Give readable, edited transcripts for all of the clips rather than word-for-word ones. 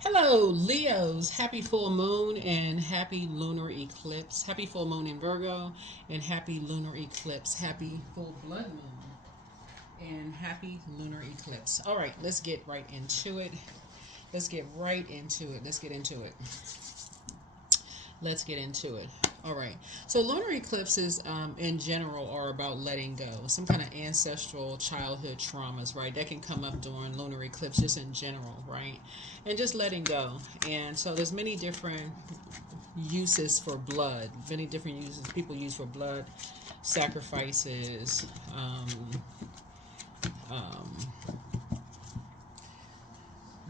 Hello, Leos. Happy full moon and happy lunar eclipse. Happy full moon in Virgo and happy lunar eclipse. Happy full blood moon and happy lunar eclipse. All right, let's get right into it. Let's get right into it. Let's get into it. Let's get into it. All right. So lunar eclipses, in general, are about letting go. Some kind of ancestral childhood traumas, right? That can come up during lunar eclipse, just in general, right? And just letting go. And so there's many different uses for blood. Many different uses people use for blood sacrifices. Um,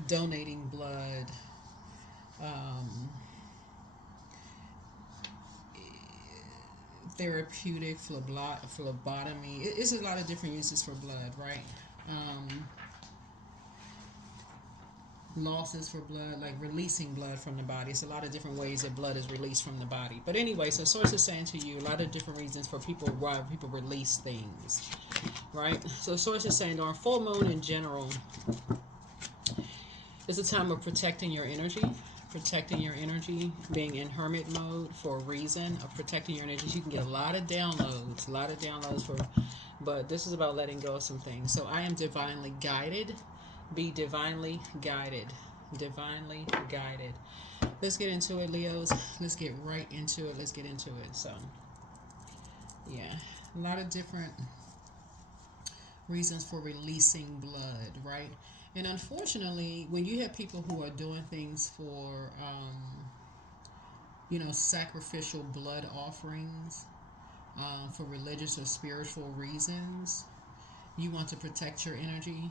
Donating blood. Um, Therapeutic phlebotomy. It's a lot of different uses for blood, right? Um, Losses for blood, like releasing blood from the body. It's a lot of different ways that blood is released from the body. But anyway, so source is saying to you a lot of different reasons for people why people release things, right? So source is saying during full moon in general, it's a time of protecting your energy. Protecting your energy, being in hermit mode for a reason of protecting your energy. You can get a lot of downloads for, but this is about letting go of some things. So I am divinely guided. Be divinely guided. Divinely guided. Let's get into it, Leos. Let's get right into it. Let's get into it. So, yeah, a lot of different reasons for releasing blood, right? And unfortunately, when you have people who are doing things for, sacrificial blood offerings for religious or spiritual reasons, you want to protect your energy.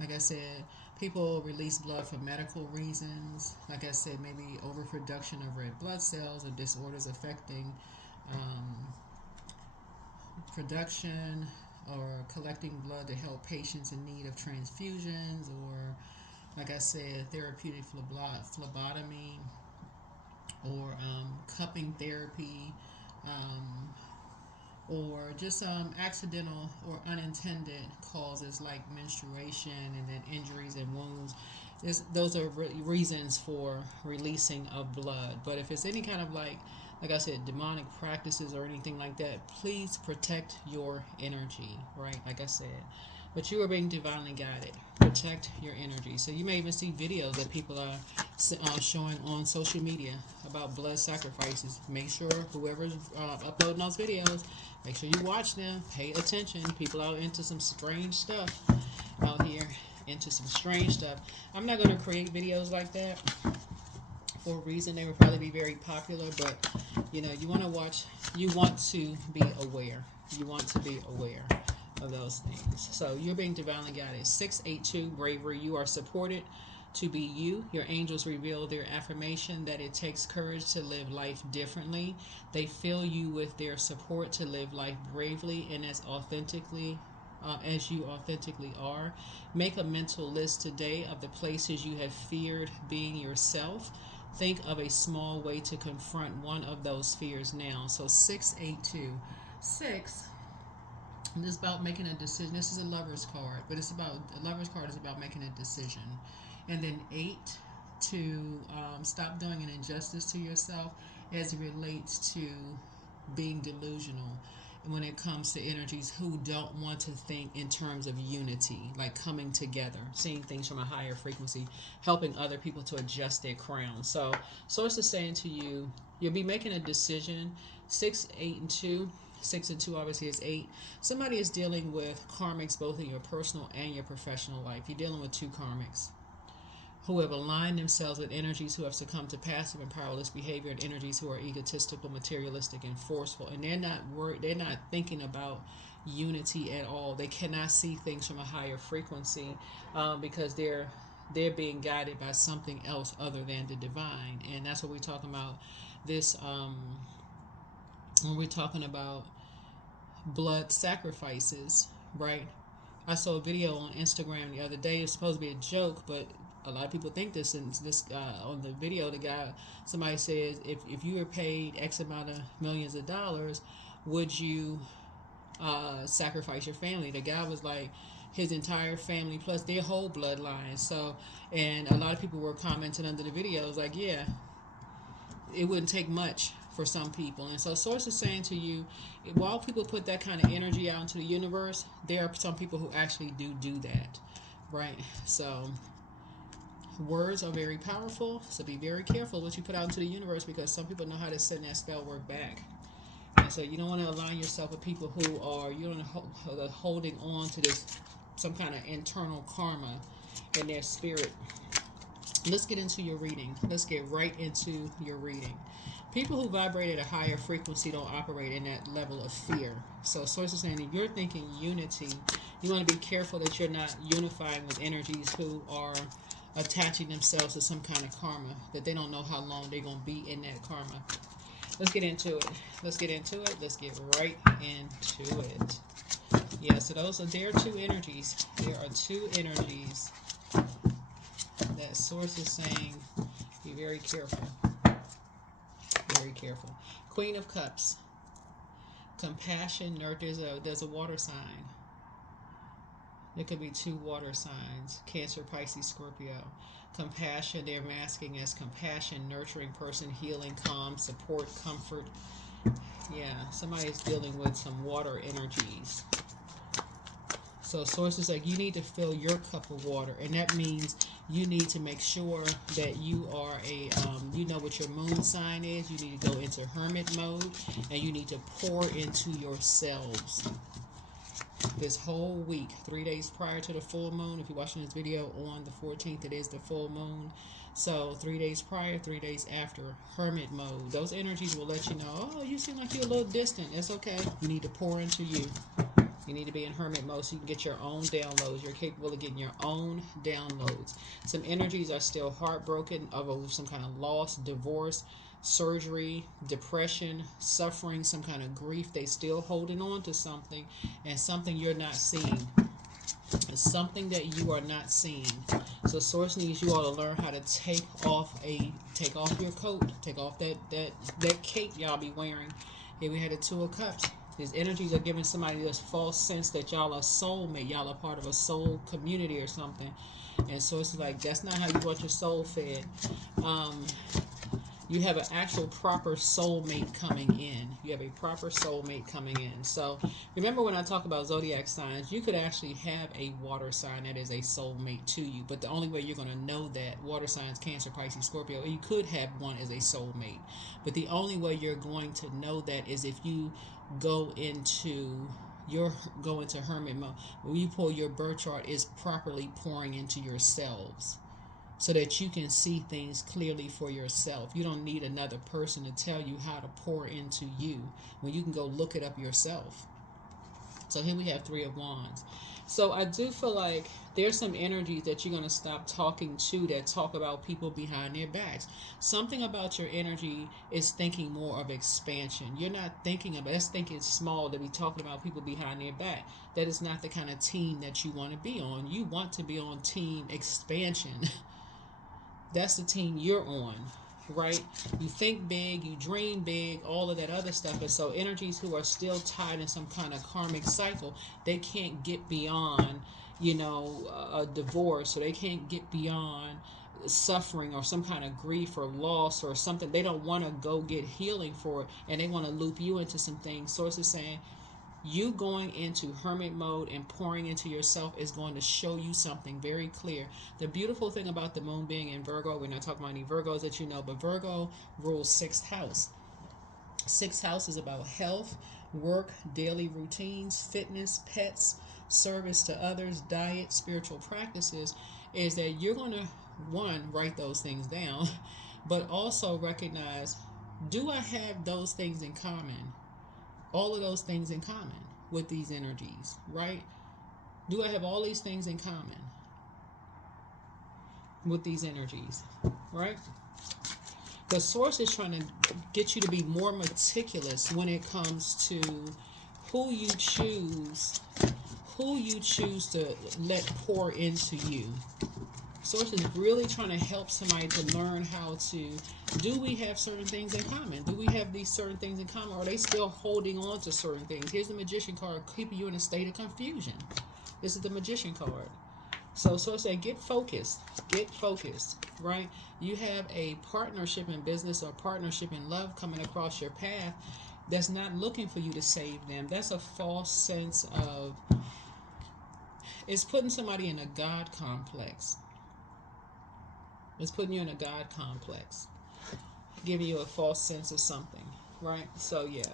Like I said, people release blood for medical reasons. Like I said, maybe overproduction of red blood cells or disorders affecting um, production, or collecting blood to help patients in need of transfusions, or like I said, therapeutic phlebotomy, or cupping therapy, um, or just accidental or unintended causes like menstruation and then injuries and wounds. Those are reasons for releasing of blood. But if it's any kind of like I said, demonic practices or anything like that, please protect your energy, right? Like I said, but you are being divinely guided. Protect your energy. So you may even see videos that people are showing on social media about blood sacrifices. Make sure whoever's uploading those videos, make sure you watch them. Pay attention. People are into some strange stuff out here. Into some strange stuff. I'm not going to create videos like that for a reason. They would probably be very popular, but you want to watch. You want to be aware. You want to be aware of those things. So you're being divinely guided. 682 bravery. You are supported to be you. Your angels reveal their affirmation that it takes courage to live life differently. They fill you with their support to live life bravely and as you authentically are. Make a mental list today of the places you have feared being yourself. Think of a small way to confront one of those fears now. So 682. 6, this is about making a decision. This is a lover's card, but a lover's card is about making a decision. And then 8, to stop doing an injustice to yourself as it relates to being delusional. And when it comes to energies who don't want to think in terms of unity, like coming together, seeing things from a higher frequency, helping other people to adjust their crown. So, Source is saying to you, you'll be making a decision. 6, 8, and 2. 6 and 2 obviously is 8. Somebody is dealing with karmics both in your personal and your professional life. You're dealing with two karmics who have aligned themselves with energies who have succumbed to passive and powerless behavior, and energies who are egotistical, materialistic, and forceful. And they're not worried. They're not thinking about unity at all. They cannot see things from a higher frequency because they're being guided by something else other than the divine. And that's what we're talking about. This when we're talking about blood sacrifices, right? I saw a video on Instagram the other day. It's supposed to be a joke, but a lot of people think this. And this on the video, somebody says, if you were paid X amount of millions of dollars, would you sacrifice your family? The guy was like, his entire family plus their whole bloodline. So, and a lot of people were commenting under the videos like, yeah, it wouldn't take much for some people. And so source is saying to you, while people put that kind of energy out into the universe, there are some people who actually do that, right? So words are very powerful, so be very careful what you put out into the universe, because some people know how to send that spell work back. And so you don't want to align yourself with people who are, you don't want to holding on to this, some kind of internal karma in their spirit. Let's get into your reading. Let's get right into your reading. People who vibrate at a higher frequency don't operate in that level of fear. So source is saying if you're thinking unity, you want to be careful that you're not unifying with energies who are attaching themselves to some kind of karma, that they don't know how long they're going to be in that karma. Let's get into it. Let's get into it. Let's get right into it. Yeah, so there are two energies. There are two energies that source is saying be very careful. Very careful. Queen of Cups. Compassion, nurture. There's a water sign. There could be two water signs. Cancer, Pisces, Scorpio. Compassion, they're masking as compassion, nurturing person, healing, calm, support, comfort. Yeah, somebody's dealing with some water energies. So sources like you need to fill your cup of water, and that means you need to make sure that you are you know what your moon sign is. You need to go into hermit mode, and you need to pour into yourselves this whole week, 3 days prior to the full moon. If you're watching this video on the 14th, it is the full moon. So 3 days prior, 3 days after, hermit mode. Those energies will let you know, oh, you seem like you're a little distant. It's okay. You need to pour into you. You need to be in hermit mode so you can get your own downloads. You're capable of getting your own downloads. Some energies are still heartbroken over some kind of loss, divorce, surgery, depression, suffering, some kind of grief. They still holding on to something, and something you're not seeing. It's something that you are not seeing. So source needs you all to learn how to take off your coat, take off that cape y'all be wearing. Here we had the Two of Cups. These energies are giving somebody this false sense that y'all are soulmate, y'all are part of a soul community or something. And so it's like, that's not how you want your soul fed. You have an actual proper soulmate coming in. You have a proper soulmate coming in. So remember when I talk about zodiac signs, you could actually have a water sign that is a soulmate to you. But the only way you're going to know that, water signs, Cancer, Pisces, Scorpio, you could have one as a soulmate. But the only way you're going to know that is if you go into hermit mode. When you pull your birth chart, is properly pouring into yourselves, so that you can see things clearly for yourself. You don't need another person to tell you how to pour into you when you can go look it up yourself. So here we have Three of Wands. So I do feel like there's some energies that you're going to stop talking to that talk about people behind their backs. Something about your energy is thinking more of expansion. You're not thinking about, that's thinking small, to be talking about people behind their back. That is not the kind of team that you want to be on. You want to be on team expansion. That's the team you're on, right? You think big, you dream big, all of that other stuff. And so energies who are still tied in some kind of karmic cycle, they can't get beyond, a divorce, so they can't get beyond suffering or some kind of grief or loss or something. They don't want to go get healing for it, and they want to loop you into some things. Sources saying, you going into hermit mode and pouring into yourself is going to show you something very clear. The beautiful thing about the moon being in Virgo, we're not talking about any Virgos that you know, but Virgo rules 6th house. 6th house is about health, work, daily routines, fitness, pets, service to others, diet, spiritual practices. Is that you're going to, one, write those things down, but also recognize, do I have those things in common? All of those things in common with these energies, right? Do I have all these things in common with these energies, right? The source is trying to get you to be more meticulous when it comes to who you choose to let pour into you. Source is really trying to help somebody to learn how to, do we have certain things in common? Do we have these certain things in common? Or are they still holding on to certain things? Here's the Magician card, keeping you in a state of confusion, This is the Magician card. So say get focused, right? You have a partnership in business or partnership in love coming across your path that's not looking for you to save them. That's a false sense of, it's putting somebody in a God complex. It's putting you in a God complex, giving you a false sense of something, right? So yeah.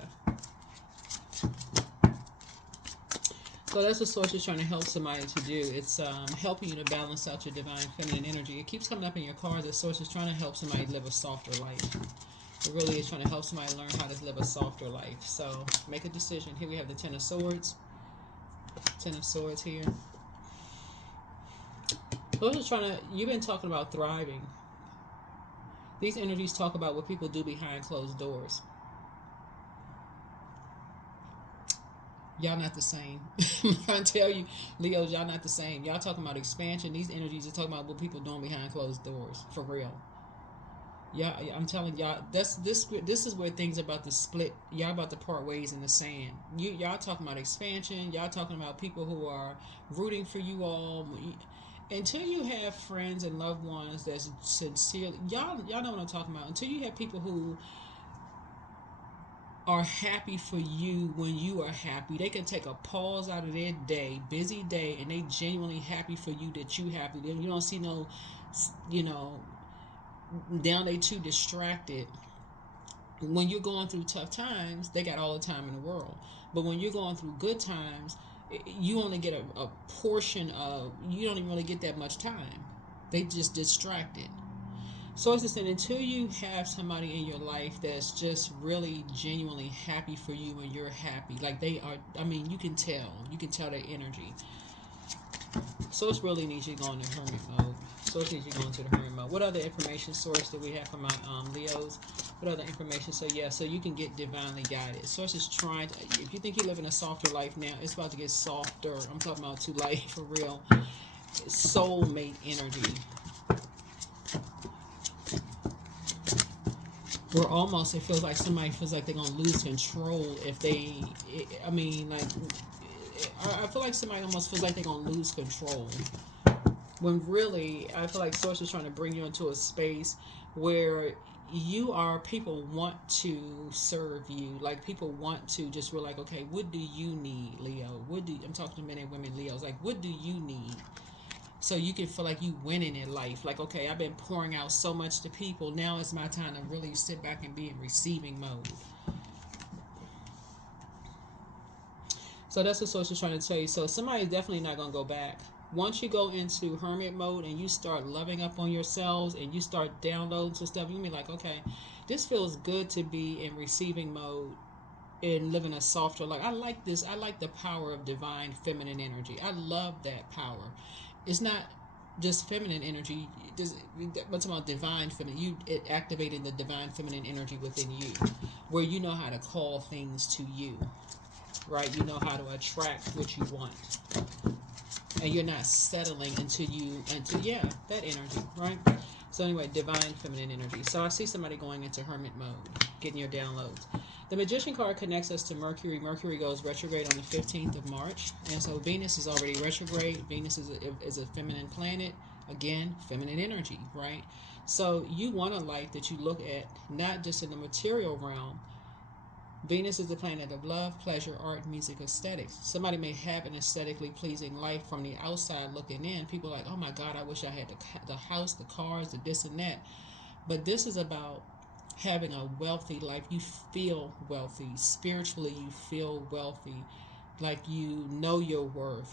So that's what Source is trying to help somebody to do. It's helping you to balance out your divine feminine energy. It keeps coming up in your cards that Source is trying to help somebody live a softer life. It really is trying to help somebody learn how to live a softer life. So make a decision. Here we have the Ten of Swords. Ten of Swords here. Source is trying to, you've been talking about thriving. These energies talk about what people do behind closed doors. Y'all not the same. I'm trying to tell you, Leos, y'all not the same. Y'all talking about expansion. These energies are talking about what people doing behind closed doors. For real. Yeah, I'm telling y'all, this is where things are about to split. Y'all about to part ways in the sand. Y'all talking about expansion. Y'all talking about people who are rooting for you all. Until you have friends and loved ones that's sincerely, y'all know what I'm talking about. Until you have people who are happy for you when you are happy, they can take a pause out of their day, busy day, and they genuinely happy for you that you happy. You don't see no, down they too distracted. When you're going through tough times, they got all the time in the world. But when you're going through good times, you only get a portion of, you don't even really get that much time. They just distracted. So it's just that until you have somebody in your life that's just really genuinely happy for you and you're happy, like they are, I mean, you can tell their energy. So it's really needs you to go into Hermit mode. So it needs you to go into the Hermit mode. What other information source do we have from our Leos? What other information? So yeah, so you can get divinely guided. Source is trying to, if you think you're living a softer life now, it's about to get softer. I'm talking about to life for real. Soulmate energy. We're almost, it feels like somebody feels like they're going to lose control if they, I feel like somebody almost feels like they're going to lose control. When really, I feel like Source is trying to bring you into a space where people want to serve you. Like people want to just, we're like, okay, what do you need, Leo? I'm talking to men and women, Leos. Like, what do you need? So you can feel like you winning in life. Like, okay, I've been pouring out so much to people. Now it's my time to really sit back and be in receiving mode. So that's what Source is trying to tell you. So somebody's definitely not going to go back. Once you go into Hermit mode and you start loving up on yourselves and you start downloading some stuff, you be like, okay, this feels good to be in receiving mode and living a softer life. I like this. I like the power of divine feminine energy. I love that power. It's not just feminine energy. I'm talking about divine feminine. It activated the divine feminine energy within you, where you know how to call things to you, right? You know how to attract what you want, and you're not settling until that energy, right? So anyway, divine feminine energy. So I see somebody going into Hermit mode, getting your downloads. The Magician card connects us to Mercury. Mercury goes retrograde on the 15th of March. And so Venus is already retrograde. Venus is a feminine planet. Again, feminine energy, right? So you want a life that you look at not just in the material realm. Venus is the planet of love, pleasure, art, music, aesthetics. Somebody may have an aesthetically pleasing life from the outside looking in. People are like, oh my God, I wish I had the house, the cars, the this and that. But this is about having a wealthy life. You feel wealthy. Spiritually, you feel wealthy. Like you know your worth.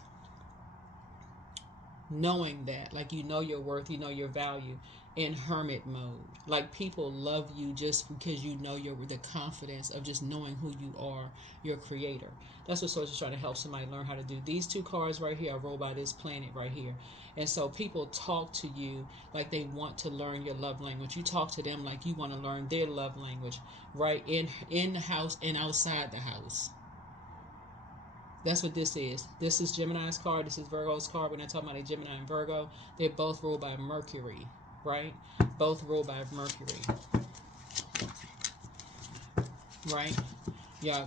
Knowing that. Like you know your worth, you know your value. In Hermit mode. Like people love you just because you know the confidence of just knowing who you are, your creator. That's what Source is trying to help somebody learn how to do. These two cards right here are rolled by this planet right here. And so people talk to you like they want to learn your love language. You talk to them like you want to learn their love language, right? In the house and outside the house. That's what this is. This is Gemini's card. This is Virgo's card. When I talk about a Gemini and Virgo, they're both ruled by Mercury, right? Both ruled by Mercury, right? Yeah,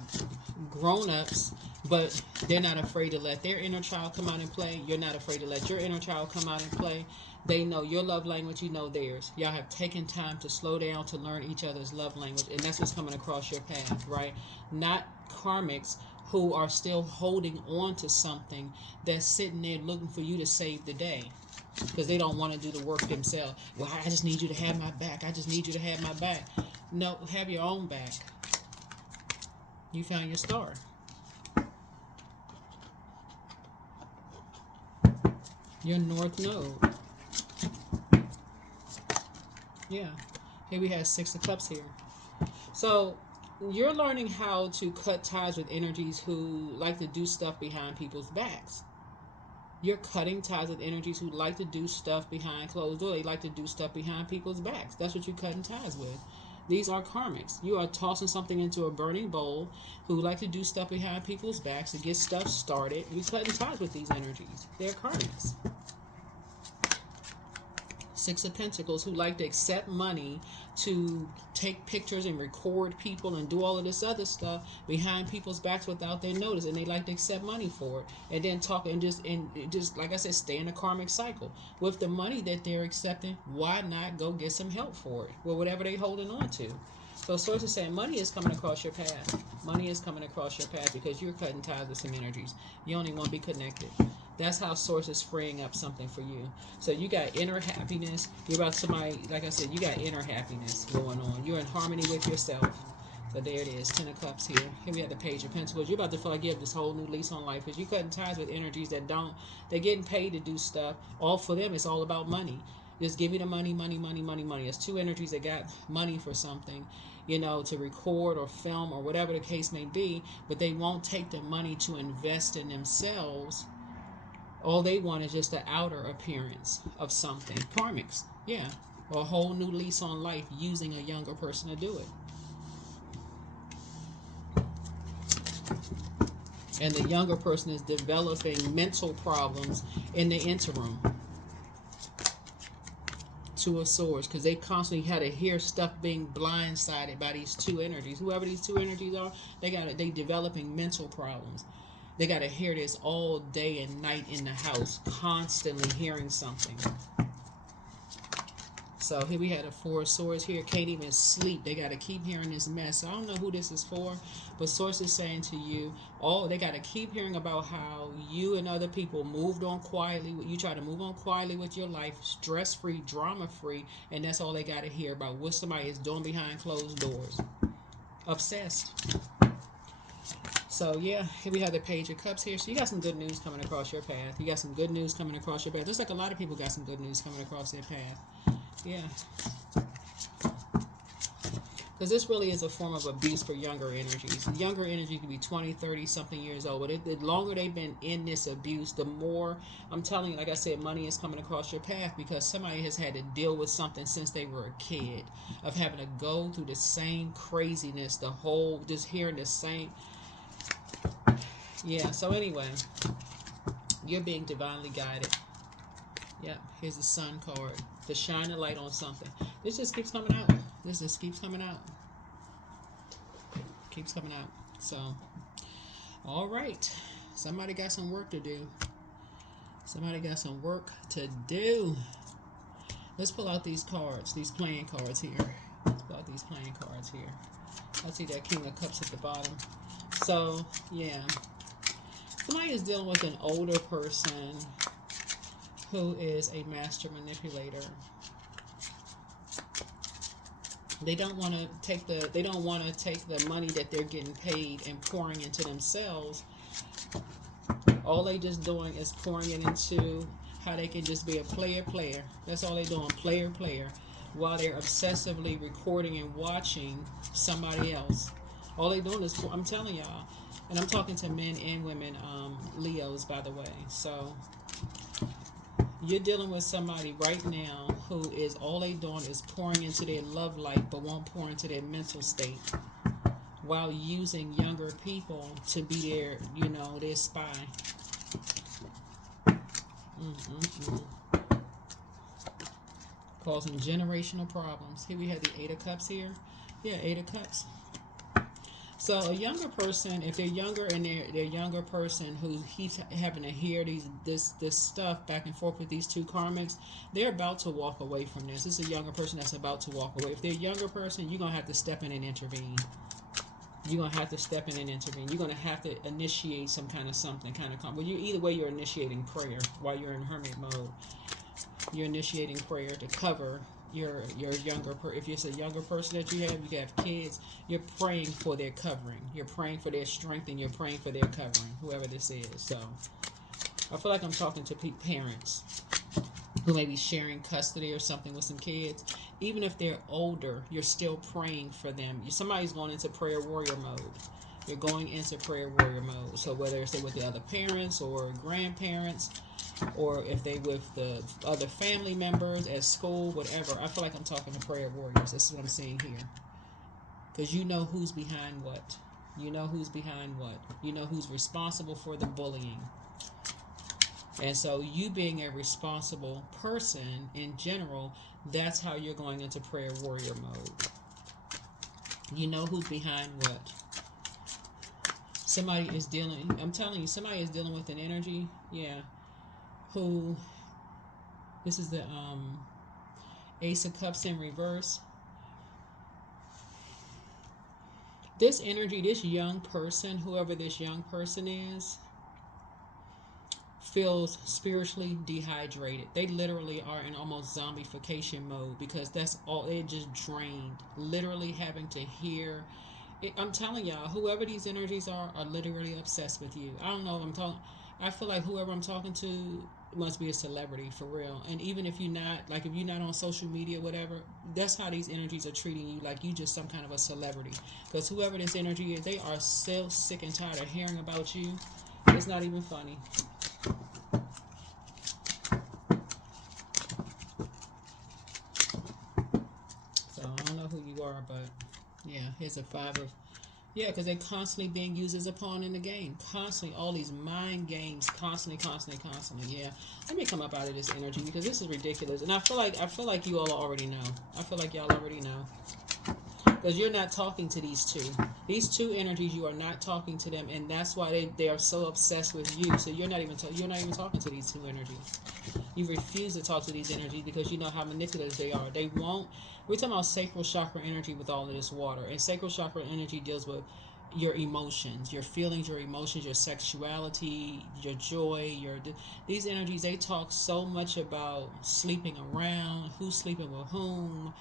grown-ups But they're not afraid to let their inner child come out and play. You're not afraid to let your inner child come out and play. They know your love language, you know theirs. Y'all have taken time to slow down to learn each other's love language, and that's what's coming across your path, right? Not karmics who are still holding on to something that's sitting there looking for you to save the day because they don't want to do the work themselves. Well, I just need you to have my back. I just need you to have my back. No, have your own back. You found your star. Your North Node. Yeah. Here we have 6 of Cups here. So you're learning how to cut ties with energies who like to do stuff behind people's backs. You're cutting ties with energies who like to do stuff behind closed doors. They like to do stuff behind people's backs. That's what you're cutting ties with. These are karmics. You are tossing something into a burning bowl who like to do stuff behind people's backs to get stuff started. You're cutting ties with these energies. They're karmics. 6 of Pentacles who like to accept money to take pictures and record people and do all of this other stuff behind people's backs without their notice, and they like to accept money for it and then talk and just like I said, stay in a karmic cycle with the money that they're accepting. Why not go get some help for it, or whatever they're holding on to? So source is saying money is coming across your path. Money is coming across your path because you're cutting ties with some energies. You only want to be connected. That's how source is freeing up something for you. So you got inner happiness. You're about somebody, like I said, you got inner happiness going on. You're in harmony with yourself. So there it is, 10 of Cups here. Here we have the Page of Pentacles. You're about to forgive this whole new lease on life because you're cutting ties with energies that don't, they're getting paid to do stuff. All for them, it's all about money. Just give me the money, money, money, money, money. It's 2 energies that got money for something, you know, to record or film or whatever the case may be, but they won't take the money to invest in themselves. All they want is just the outer appearance of something. Karmics, yeah. Or a whole new lease on life using a younger person to do it. And the younger person is developing mental problems in the interim. 2 of Swords, because they constantly had to hear stuff being blindsided by these 2 energies. Whoever these 2 energies are, they developing mental problems. They got to hear this all day and night in the house, constantly hearing something. So here we had a 4 of Swords here. Can't even sleep. They got to keep hearing this mess. I don't know who this is for, but Source is saying to you, they got to keep hearing about how you and other people moved on quietly. You try to move on quietly with your life, stress-free, drama-free, and that's all they got to hear about what somebody is doing behind closed doors. Obsessed. So yeah, here we have the Page of Cups here. So you got some good news coming across your path. You got some good news coming across your path. Looks like a lot of people got some good news coming across their path. Yeah. Because this really is a form of abuse for younger energies. Younger energy can be 20, 30 something years old. But the longer they've been in this abuse, the more, I'm telling you, like I said, money is coming across your path because somebody has had to deal with something since they were a kid. Of having to go through the same craziness, just hearing the same. Yeah, so anyway, you're being divinely guided. Yep, here's the Sun card. To shine a light on something. This just keeps coming out. This just keeps coming out. Keeps coming out. So, all right. Somebody got some work to do. Somebody got some work to do. Let's pull out these cards, these playing cards here. Let's pull out these playing cards here. I see that King of Cups at the bottom. So, yeah. Somebody is dealing with an older person who is a master manipulator. They don't want to take the money that they're getting paid and pouring into themselves. All they just doing is pouring it into how they can just be a player. That's all they're doing, player, while they're obsessively recording and watching somebody else. All they're doing is, I'm telling y'all, and I'm talking to men and women, Leos, by the way. So you're dealing with somebody right now who is, all they doing is pouring into their love life, but won't pour into their mental state, while using younger people to be their, their spy. Causing generational problems. Here we have the 8 of Cups here. Yeah, 8 of Cups. So a younger person, if they're younger and they're younger person who he's having to hear this stuff back and forth with these two karmics, they're about to walk away from this. This is a younger person that's about to walk away. If they're a younger person, you're gonna have to step in and intervene. You're gonna have to step in and intervene. You're gonna have to initiate some kind of something, well, you either way you're initiating prayer while you're in hermit mode. You're initiating prayer to cover your younger if it's a younger person that you have kids, you're praying for their covering, you're praying for their strength, and you're praying for their covering, whoever this is. So I feel like I'm talking to parents who may be sharing custody or something with some kids. Even if they're older, you're still praying for them. Somebody's going into prayer warrior mode. You're going into prayer warrior mode. So whether it's with the other parents or grandparents, or if they with the other family members at school, whatever, I feel like I'm talking to prayer warriors. This is what I'm seeing here. Because you know who's behind what. You know who's behind what. You know who's responsible for the bullying. And so you being a responsible person in general, that's how you're going into prayer warrior mode. You know who's behind what. Somebody is dealing, I'm telling you, somebody is dealing with an energy, who, this is the Ace of Cups in reverse. This energy, this young person, whoever this young person is, feels spiritually dehydrated. They literally are in almost zombification mode because that's all, they're just drained. Literally having to hear. I'm telling y'all, whoever these energies are literally obsessed with you. I don't know if I'm talking. I feel like whoever I'm talking to must be a celebrity for real. And even if you're not, like if you're not on social media, whatever, that's how these energies are treating you, like you just some kind of a celebrity. Because whoever this energy is, they are so sick and tired of hearing about you. It's not even funny. So I don't know who you are, but yeah, here's a 5 of. Yeah, because they're constantly being used as a pawn in the game. Constantly, all these mind games, constantly. Yeah, let me come up out of this energy because this is ridiculous, and I feel like you all already know. I feel like y'all already know because you're not talking to these two. These two energies, you are not talking to them, and that's why they are so obsessed with you. So you're not even talking to these two energies. You refuse to talk to these energies because you know how manipulative they are. They won't. We're talking about sacral chakra energy with all of this water. And sacral chakra energy deals with your emotions, your feelings, your emotions, your sexuality, your joy, these energies, they talk so much about sleeping around, who's sleeping with whom,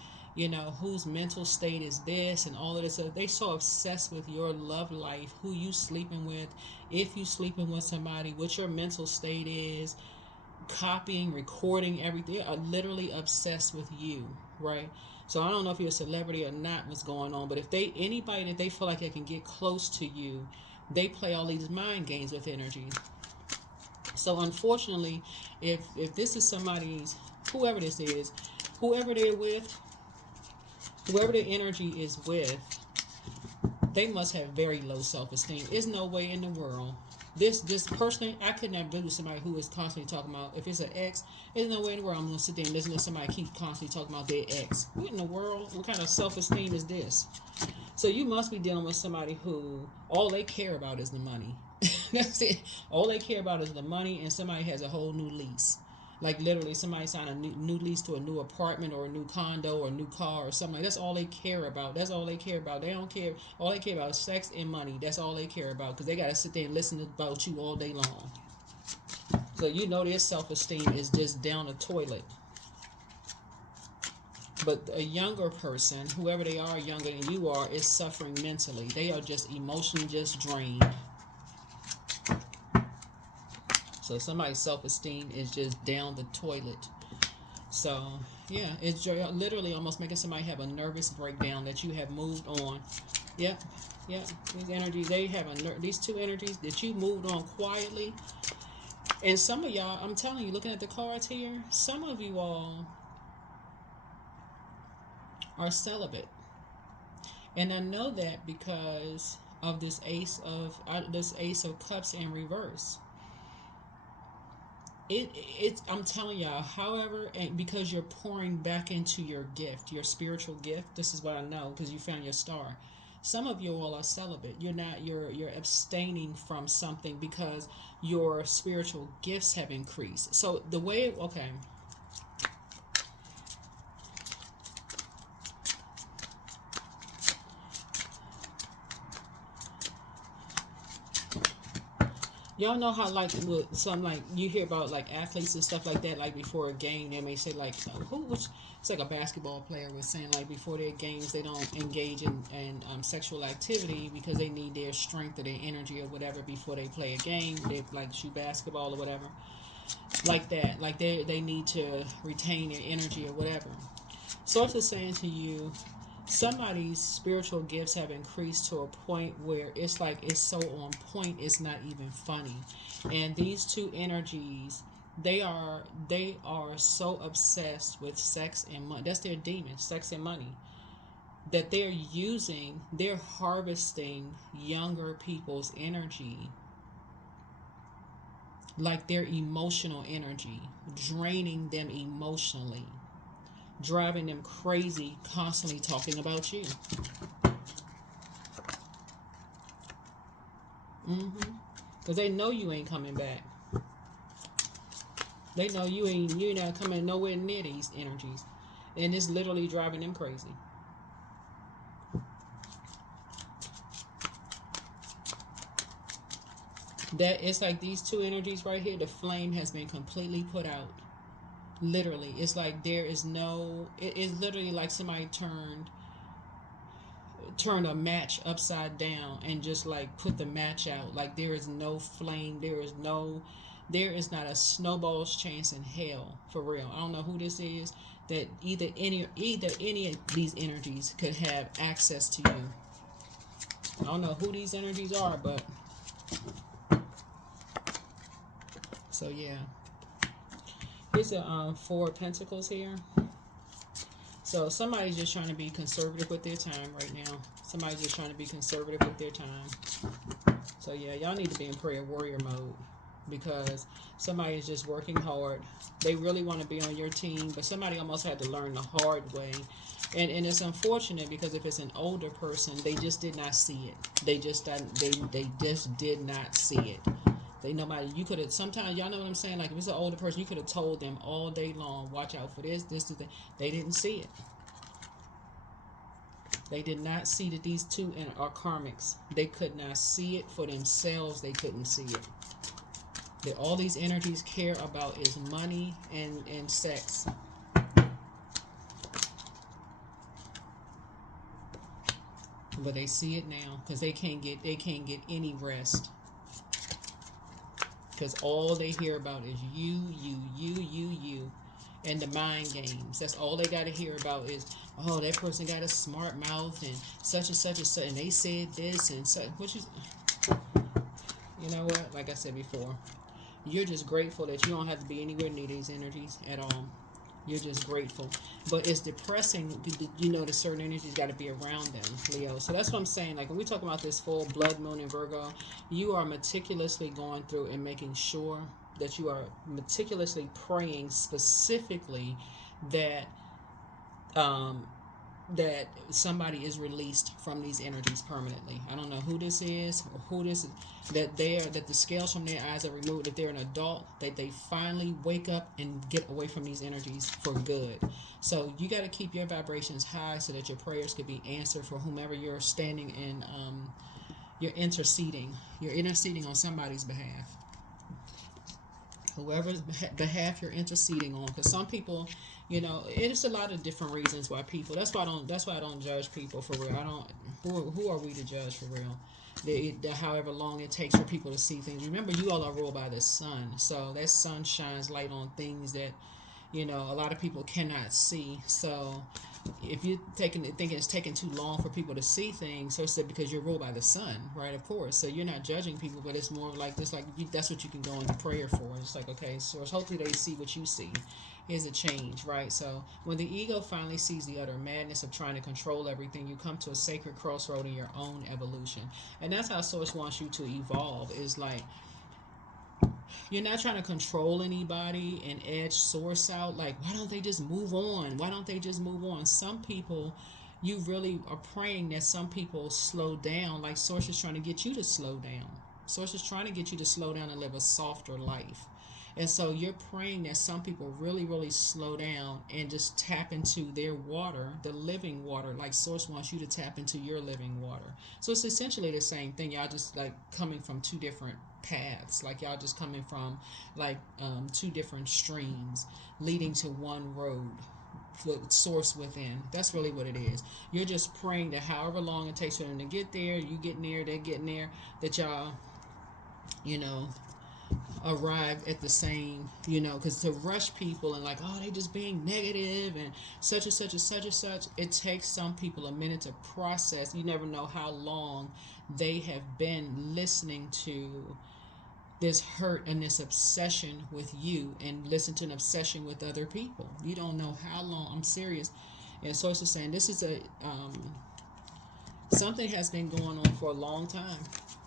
whose mental state is this and all of this. They so obsessed with your love life, who you sleeping with, if you sleeping with somebody, what your mental state is, copying, recording everything. They are literally obsessed with you, right? So I don't know if you're a celebrity or not, what's going on, but if anybody that they feel like they can get close to you, they play all these mind games with energy. So unfortunately, if this is somebody's, whoever this is, whoever they're with, whoever the energy is with, they must have very low self-esteem. There's no way in the world. This person, I could not do with somebody who is constantly talking about, if it's an ex, there's no way in the world I'm going to sit there and listen to somebody keep constantly talking about their ex. What in the world? What kind of self-esteem is this? So you must be dealing with somebody who all they care about is the money. That's it. All they care about is the money, and somebody has a whole new lease. Like literally somebody signed a new lease to a new apartment or a new condo or a new car or something. That's all they care about. That's all they care about. They don't care. All they care about is sex and money. That's all they care about because they got to sit there and listen about you all day long. So their self-esteem is just down the toilet. But a younger person, whoever they are, younger than you are, is suffering mentally. They are just emotionally just drained. So somebody's self-esteem is just down the toilet. So, yeah, it's literally almost making somebody have a nervous breakdown that you have moved on. Yep. These energies, these two energies that you moved on quietly. And some of y'all, I'm telling you, looking at the cards here, some of you all are celibate. And I know that because of this Ace of Cups in reverse. I'm telling y'all, however, and because you're pouring back into your gift, your spiritual gift, this is what I know because you found your star. Some of you all are celibate. You're not. You're abstaining from something because your spiritual gifts have increased. So the way, okay, y'all know how like with some like you hear about like athletes and stuff like that, like before a game they may say like who which it's like a basketball player was saying like before their games they don't engage in sexual activity because they need their strength or their energy or whatever before they play a game. They like shoot basketball or whatever like that, like they need to retain their energy or whatever. Source is saying to you, somebody's spiritual gifts have increased to a point where it's like it's so on point it's not even funny. And these two energies, they are so obsessed with sex and money. That's their demon, sex and money. That they're harvesting younger people's energy, like their emotional energy, draining them emotionally, driving them crazy, constantly talking about you. Because they know you ain't coming back. They know you're not coming nowhere near these energies. And it's literally driving them crazy. That it's like these two energies right here, the flame has been completely put out. Literally. It's like there is no it's literally like somebody turn a match upside down and just like put the match out. Like there is no flame, there is not a snowball's chance in hell, for real. I don't know who this is, that either any of these energies could have access to you. I don't know who these energies are, but so yeah. Here's a Four of Pentacles here. So somebody's just trying to be conservative with their time right now. Somebody's just trying to be conservative with their time. So yeah, y'all need to be in prayer warrior mode, because somebody is just working hard. They really want to be on your team, but somebody almost had to learn the hard way. And it's unfortunate because if it's an older person, they just did not see it. They just did not see it. They nobody you could have sometimes y'all know what I'm saying. Like if it's an older person, you could have told them all day long, watch out for this, this, that. They didn't see it. They did not see that these two are karmics. They could not see it for themselves. They couldn't see it. That all these energies care about is money and sex. But they see it now because they can't get any rest. Because all they hear about is you, and the mind games. That's all they got to hear about is, oh, that person got a smart mouth and such and such and such, and they said this and such. Which is, you know what? Like I said before, you're just grateful that you don't have to be anywhere near these energies at all. You're just grateful. But it's depressing, that certain energies got to be around them, Leo. So that's what I'm saying. Like when we talk about this full blood moon in Virgo, you are meticulously going through and making sure that you are meticulously praying specifically that that somebody is released from these energies permanently. I don't know who this is or who this is, that the scales from their eyes are removed, that they're an adult, that they finally wake up and get away from these energies for good. So you got to keep your vibrations high so that your prayers could be answered for whomever you're standing in. You're interceding on somebody's behalf, whoever's behalf you're interceding on. Because some people, it's a lot of different reasons why people. That's why I don't judge people, for real. I don't. Who are we to judge, for real? However long it takes for people to see things. Remember, you all are ruled by the sun, so that sun shines light on things that a lot of people cannot see. So if you're thinking it's taking too long for people to see things, so it's because you're ruled by the sun, right? Of course. So you're not judging people, but it's more like this, that's what you can go into prayer for. It's like, okay, so hopefully they see what you see. Here's a change, right? So when the ego finally sees the utter madness of trying to control everything, you come to a sacred crossroad in your own evolution. And that's how Source wants you to evolve, is like, you're not trying to control anybody and edge Source out. Like, why don't they just move on? Why don't they just move on? Some people, you really are praying that some people slow down, like Source is trying to get you to slow down. Source is trying to get you to slow down and live a softer life. And so you're praying that some people really, really slow down and just tap into their water, the living water, like Source wants you to tap into your living water. So it's essentially the same thing. Y'all just like coming from two different paths. Like y'all just coming from like two different streams leading to one road. Source within. That's really what it is. You're just praying that however long it takes for them to get there, you getting there, they're getting there, that y'all, you know, arrive at the same, because to rush people and like, oh, they just being negative and such and such and such and such, it takes some people a minute to process. You never know how long they have been listening to this hurt and this obsession with you and listen to an obsession with other people. You don't know how long. I'm serious. And so it's just saying this is a something has been going on for a long time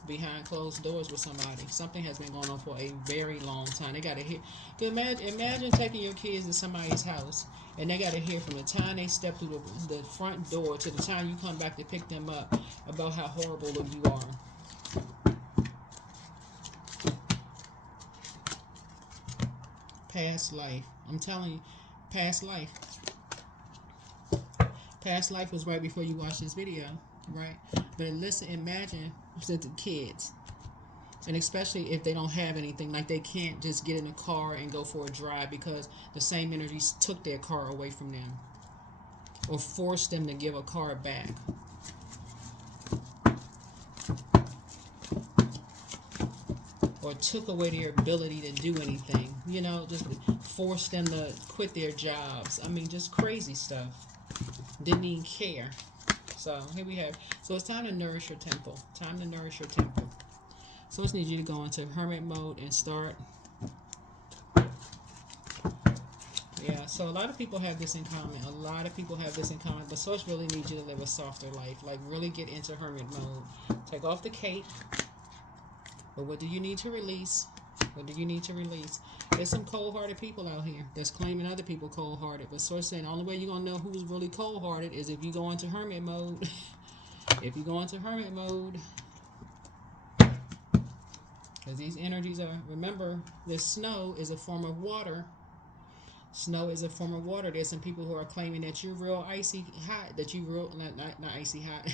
behind closed doors with somebody. Something has been going on for a very long time. They got to hear. Imagine taking your kids to somebody's house and they got to hear from the time they step through the front door to the time you come back to pick them up about how horrible you are. Past life. I'm telling you, past life. Past life was right before you watched this video, right? But listen, imagine the kids, and especially if they don't have anything, like they can't just get in a car and go for a drive because the same energies took their car away from them or forced them to give a car back. Or took away their ability to do anything, just forced them to quit their jobs. I mean, just crazy stuff. Didn't even care. So here we have. So it's time to nourish your temple. Time to nourish your temple. So I just need you to go into hermit mode and start. Yeah, so a lot of people have this in common. A lot of people have this in common. But Source really needs you to live a softer life. Like really get into hermit mode. Take off the cape. But what do you need to release? What do you need to release? There's some cold-hearted people out here that's claiming other people cold-hearted. But Source saying the only way you're going to know who's really cold-hearted is if you go into hermit mode. If you go into hermit mode. Because these energies are, remember, this snow is a form of water. Snow is a form of water. There's some people who are claiming that you're real icy hot, that you real, not icy hot,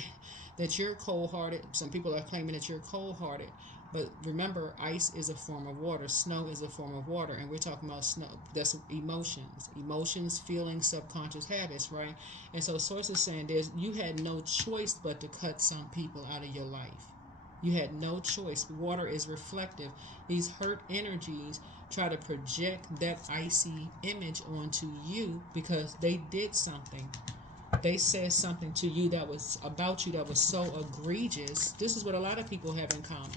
that you're cold-hearted. Some people are claiming that you're cold-hearted. But remember, ice is a form of water. Snow is a form of water. And we're talking about snow. That's emotions. Emotions, feelings, subconscious habits, right? And so Source is saying you had no choice but to cut some people out of your life. You had no choice. Water is reflective. These hurt energies try to project that icy image onto you because they did something. They said something to you that was about you that was so egregious. This is what a lot of people have in common.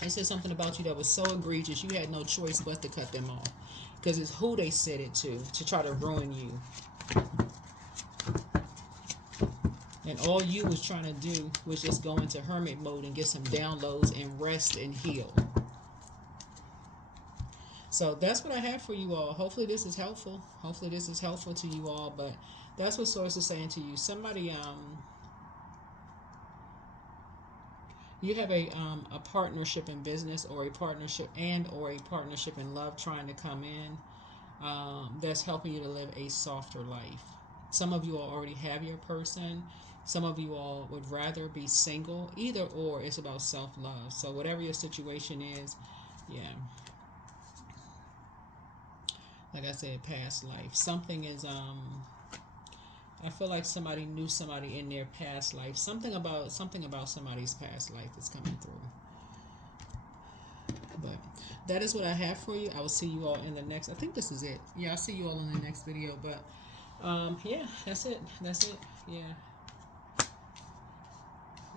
They said something about you that was so egregious you had no choice but to cut them off. Because it's who they said it to try to ruin you. And all you was trying to do was just go into hermit mode and get some downloads and rest and heal. So that's what I have for you all. Hopefully this is helpful. Hopefully this is helpful to you all. But that's what Source is saying to you. Somebody, you have a partnership in business or a partnership in love trying to come in that's helping you to live a softer life. Some of you all already have your person. Some of you all would rather be single. Either or, it's about self-love. So whatever your situation is, yeah. Like I said, past life. Something is, I feel like somebody knew somebody in their past life. Something about somebody's past life is coming through. But that is what I have for you. I will see you all in the next. I think this is it. Yeah, I'll see you all in the next video. But yeah, that's it. Yeah.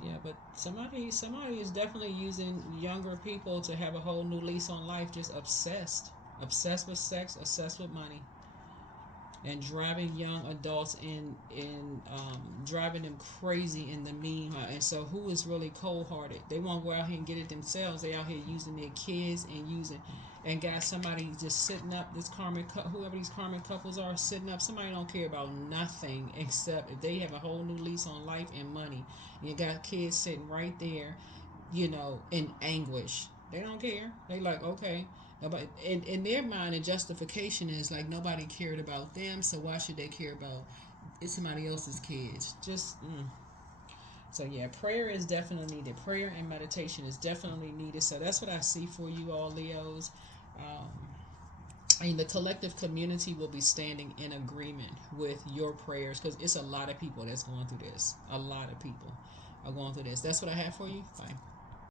Yeah, but somebody is definitely using younger people to have a whole new lease on life. Just obsessed with sex, obsessed with money, and driving young adults in driving them crazy in the meanwhile. And so, who is really cold-hearted? They won't go out here and get it themselves. They out here using their kids and using and got somebody just sitting up, this karmic, whoever these karmic couples are, sitting up. Somebody don't care about nothing except if they have a whole new lease on life and money. You got kids sitting right there, in anguish. They don't care. They like, okay. But in their mind, the justification is like nobody cared about them, so why should they care about somebody else's kids? So yeah, prayer is definitely needed. Prayer and meditation is definitely needed. So that's what I see for you all, Leos. And the collective community will be standing in agreement with your prayers, because it's a lot of people that's going through this. A lot of people are going through this. That's what I have for you. Bye.